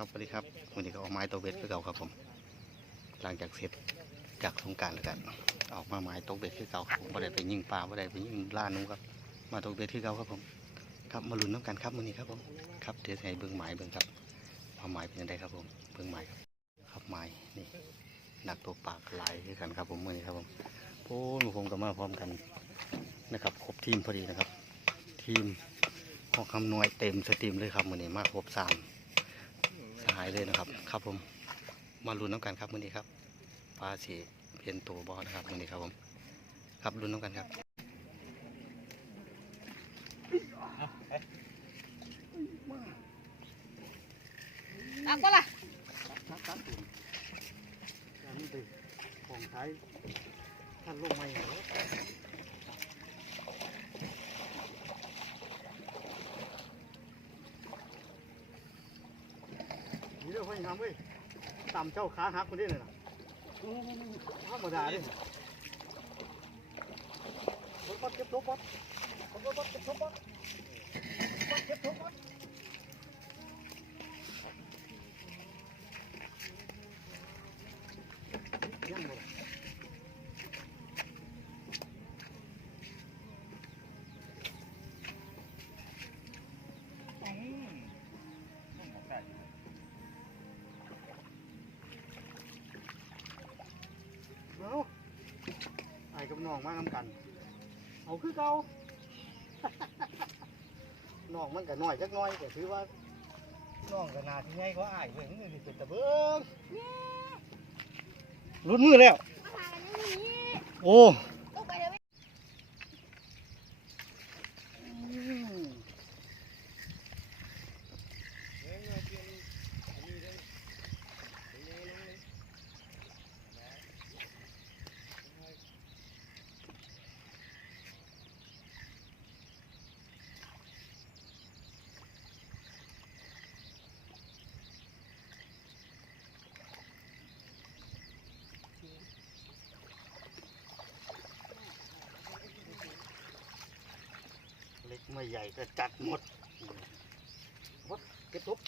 ครับสวัสดีครับวันนี้ก็ออกไม้ตัวเบ็ดคือเก่าครับผม หลังจากเสร็จจากสงการแล้วกันออกมาไม้ตกเบ็ดคือเก่าผมบ่ได้ไปยิงปลาบ่ได้ไปยิงล่าหนูครับ มาตกเบ็ดคือเก่าครับผม ครับมาลุ้นน้ำกันครับวันนี้ครับผมครับเดี๋ยวให้เบิ้องไม้เบิ้องครับคว่าไม้เป็นยังไงครับผมเบิ้องไม้ครับครับไม้นี่หนักตัวปากลายคือกันครับผมวันนี้ครับผมโอ้ผมกับมาพร้อมกันนะครับครบทีมพอดีนะครับ ทีมพอคำนวยเต็มสตรีมเลยครับวันนี้มาครบสามายเลยนะครับ ครับผม มาลุ้นน้ำกันครับมื้อนี้ครับปลาสีเพียนตัวบอนะครับมื้อนี้ครับผม ครับลุ้นน้ำกันครับตักก็ล่ะของใช้ท่านลงไม่นี่เรื่อ งพยายามเว้ยต่ำเจ้าขาหักคนนี้เลยนะธรรมดาดิรถบัสเก็บรถบัสรถบัสเก็บรถบัสรถบัสเก็บรถบัส เอาไอ้กับน้องมานำกัน เอาคือเก่าน้องมันก็น้อยจักหน้อยแต่ถือว่าน้องก็นาที่ไงก็อ้ายเว้ยมือนี่เป็นตะเบิ้งรุดมือแล้วมาหากันอย่างนี้โอ้ ต้องไปเลยไหม เล็ก ไม่ใหญ่ก็จัดหมดวัดเก็บทุบ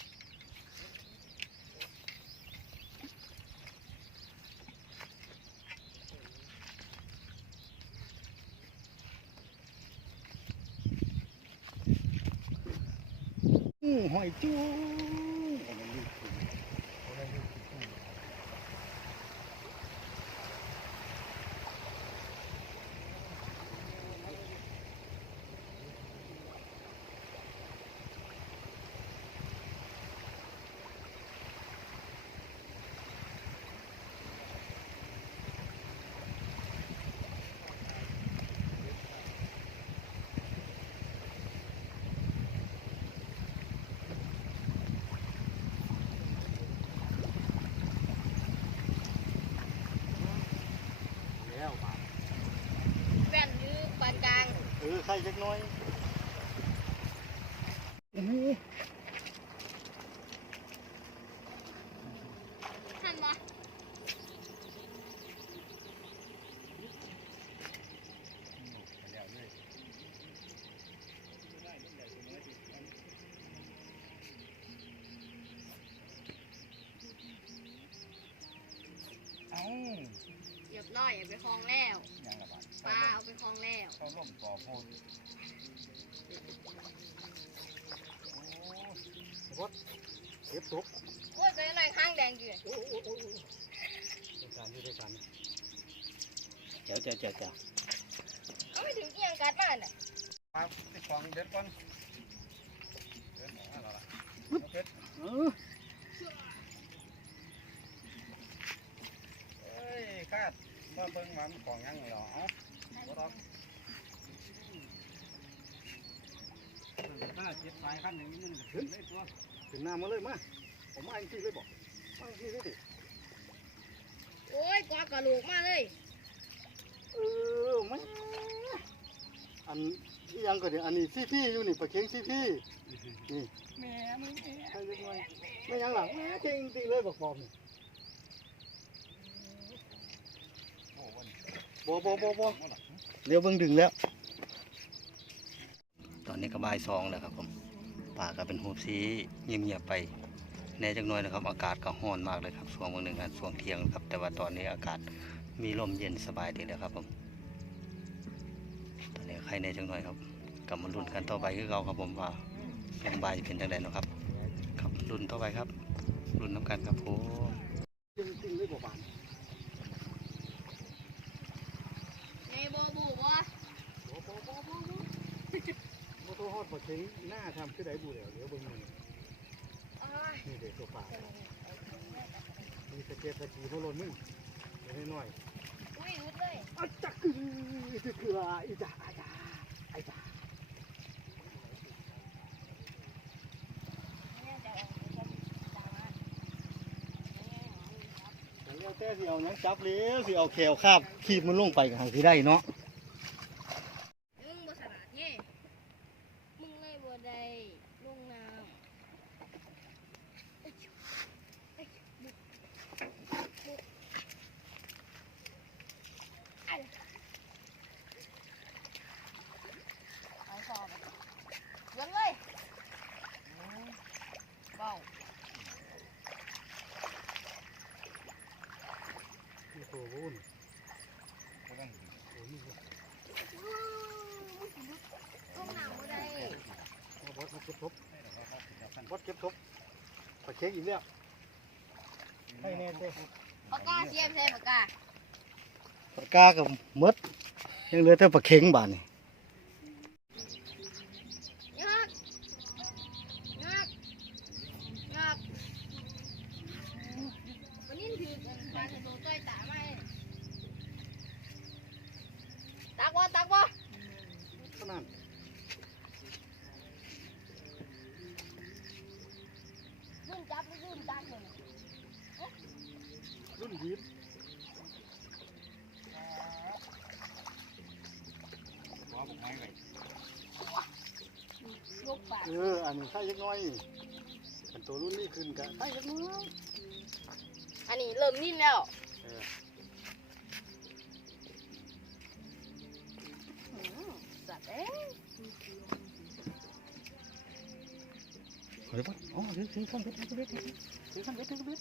หอยจู้อันนั้นลูกปูอันนั้นลูกปูแล้วมา แว่นหรือปานกลาง เออใครจักหน้อยอื้อหือท่านมาเอ้าเรียบร้อยเอาไปคลองแล้วยังละบาด ปลาเอาไปคลองแล้วเข้าร่มต่อโพดวัดเก็บทุบโอ้ยไปหน่อยข้างแดงอยู่โอ้โอ้โอ้โอ้ด้วยกันด้วยกันเจ้าเจ้าเจ้าเจ้าเอาไม่ถึงเอียงกัดมาน่ะครับติดของเด็ดก่อนเดินออกมาแล้วล่ะเด็ดเออเอ้ยคาดว่าเบิ่งว่ามันของยังเหรอเองถ้าเจ็ดสายขั้นอย่งนี้มันก็ขึ้นได้ตัวถึงน้ำมาเลยมาผมมาอันที่เลยบอกมาอันที่เลยดิโอ้ยกวากระโหลกมาเลยเออม่อันที่ยังก็เดี๋ยวอันนี้ซี่พี่อยู่นี่ปลาเค็งซี่พี่นี่แม่ไมึงแม่ใครเล็กน้อยไม่ยังหลังแม่เค็งจริงเลยบอกปอมนี่โอ้วันบ่บ่บ่บ่ บ่ล่ะเดี๋ยวเบิ่งดึงแล้ว ตอนนี้ก็บ่ายสองแล้วครับผมป่าก็เป็นหูสีเงียบๆไปแน่จังน้อยนะครับ อากาศก็ร้อนมากเลยครับช่วงวันหนึ่งกันช่วงเที่ยงครับ แต่ว่าตอนนี้อากาศมีลมเย็นสบายดีแล้วครับผม ตอนนี้ใครแน่จังน้อยครับกลับมาลุ้นกันต่อไปคือเราครับผมว่าลงบจะเป็นจังไดนะครับครับลุ้นต่อไปครับลุ้นน้ำกันครับผม จริงๆเลยบ่บาน ในโบบูวะ บ่บ่บ่บ่บ่บ่ตัวฮอดบ่ ถึงหน้าทำคือได้บูแล้วเดี๋ยวเบิ่งมันอ้ายนี่เด็กตัวป่ามีสเก็ตสกีพวกรถมึงเดี๋ยวให้หน่อยอุ้ยรุดเลยอะจักคือคือคืออีจ้าอาจ้าไอ้จ้าเนี่ยจะเอาไปทำตามมาเนี่ยเอาไปครับเดี๋ยวแต่สิเอาหยังจับแล้วสิเอาแขวคาบขีบมันลงไปก็หางสิได้เนาะ มึงบ่สลาดไงมึงเลยบ่ได้ลงน้ำเอ้ยเอ้ยบุกบุกอันเอาสอบเงินเลยเบา นี่โตวุ่นโอ้นี่บ่ลงน้ำบ่ได้เอาบอสมาเก็บทบบอสเก็บทบปะเค้กอีกแล้วให้แน่เต้ปากกาเสียบใส่ปากกาปากกากับมดยังเหลือแต่ปลาเค็งบานนี่ งักงักงักวันนี้ถือกันปลาจะโดนต้อยตาไหม ตักวะตักวะเท่านั้นรุ่นจับรุ่นตักเลยรุ่นยีบยกปากเออ อันนี้ใส่ยักน้อยอันตัวรุ่นนี้ขึ้นกันใส่ยักน้อยอันนี้เริ่มนิ่นแล้ว สัตว์เอ้ยเฮ้ยบอสอ๋อถือถือข้างเบ็ดถือข้างเบ็ดถือข้างเบ็ดถือข้างเบ็ด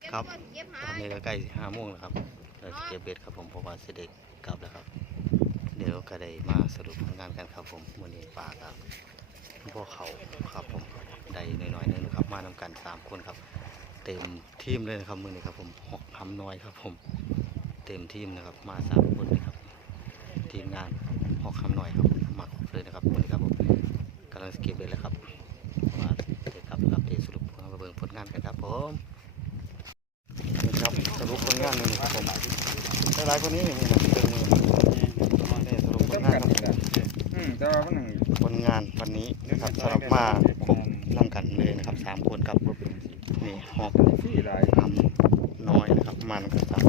เก็บครับก่อนเก็บตหาอนยนี้ก็ใกล้ห้าโมงแล้วครับเราจะเก็บเบ็ดครับผมเพราะว่าเสด็จกลับแล้วครับ เดี๋ยวก็ได้มาสรุปผลงานกันครับผมวันนี้ปลาครับพวกเขาครับผมได้หน่อยๆนึงนะครับ มานำกันสามคนครับ เต็มทีมเลยนะครับมือนี้ครับผมหกทำน้อยครับผม เต็มทีมนะครับมาสามคนเลยครับ ทีมงานห อกคำหน่อยครับมาครบเลยนะครับวันนี้ครับผมกำลังสเก็บเบ็ดแล้วครับมาเด็กครับอัปเดตสรุปผลงานเบิ่งผลงานกันครับผมนี่ครับสรุปผลงานนี่ครับผมหลายๆคนนี้นี่นะเป็นนี่นี่สรุปผลงานครับอืมแต่ว่ามันหนึ่งผลงานวันนี้นะครับสำหรับมาครบนำกันเลยนะครับสามคนครับนี่หอกที่หลายทำน้อยนะครับมานำกันสาม